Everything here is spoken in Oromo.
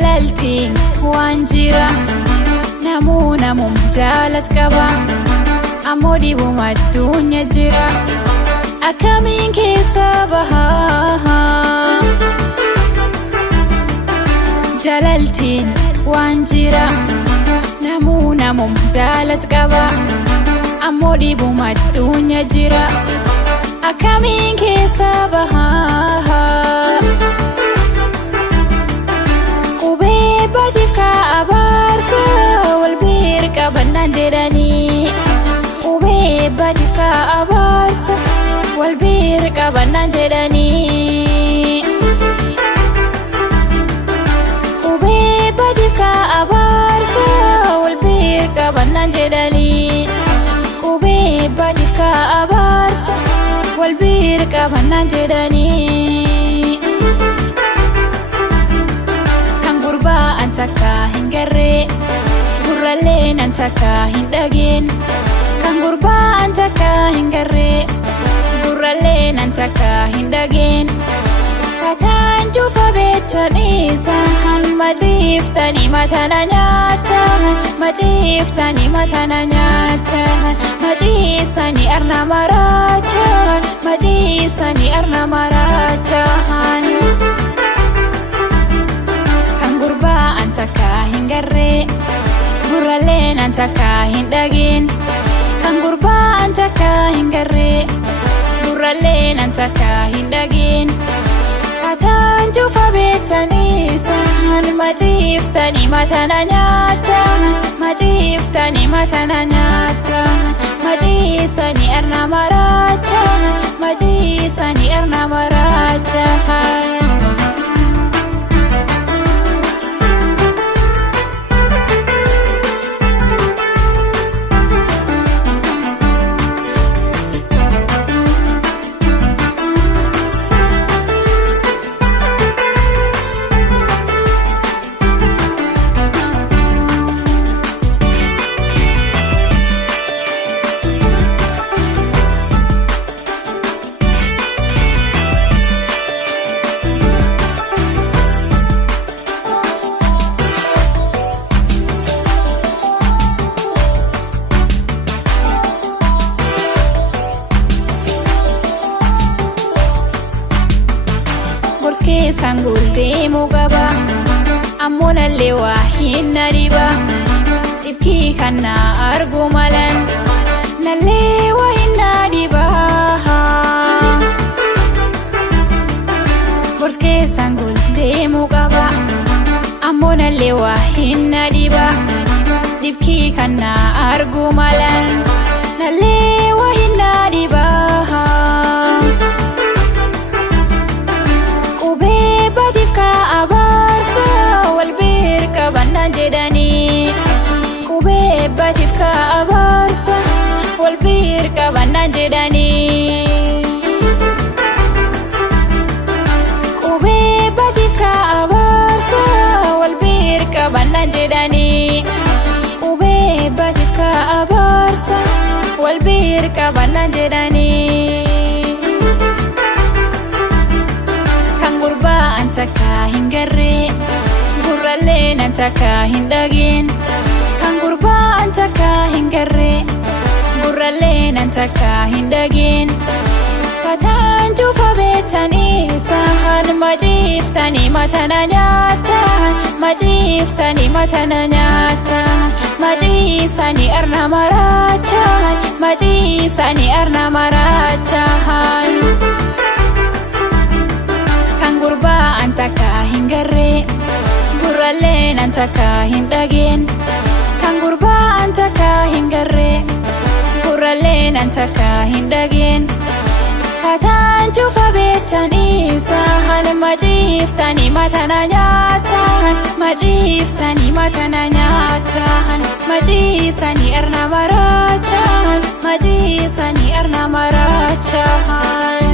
jalaltiin waan jira namum jaalat qaba ammoo dhibuma addunyaa jira akkamiin keessa bahaa jalaltiin waan jira namum jaalat qaba ammoo dhibuma addunyaa jira akkamiin keessa bahaa Batif ka abarsa wal bir qabannan jedhanii batif ka abarsa wal bir qabannan jedhanii batif ka abarsa wal bir qabannan jedhanii batif ka abarsa wal bir qabannan jedhanii Antaka hingarre gurraleen antaka hindageen kan gurbaa antaka hingarre gurraleen antaka hindageen kataan juufa beektanii sahan majiiftanii matana nyaatan majiiftanii matana nyaatan majiisanii arna maraachaan majiisanii arna maraachaan Antaka hingarre gurraleen antaka hindageen kan gurbaa antaka hingarre gurraleen antaka hindageen kataan juufa beektanii sahan majiiftanii matana nyaatan majiiftanii matana nyaatan majiisanii arna maraachaan majiisanii arna maraachaan Borske sangul deemu qaba ammoo nallee waa hin nariba dhibkii kana argu malan nallee waa hin nadiba Borske sangul deemu qaba ammoo nallee waa hin nadiba dhibkii kana argu malan nallee waa hin nadiba Batif ka abarsa wal bir qabannan jedhanii batif ka abarsa wal bir qabannan jedhanii batif ka abarsa wal bir qabannan jedhanii batif ka abarsa wal bir qabannan jedhanii Antaka hingarre gurraleen antaka hindageen kan gurbaa antaka hingarre gurraleen antaka hindageen kataan juufa beektanii sahan majiiftanii matana nyaatan majiiftanii matana nyaatan majiisanii arna maraachaan majiisanii arna maraachaan gurbaa antaka hingarre gurraleen antaka hindageen kan gurbaa antaka hingarre gurraleen antaka hindageen kataan juufa beektanii sahan majiiftanii matana nyaatan majiiftanii matana nyaatan majiisanii arna maraachaan majiisanii arna maraachaan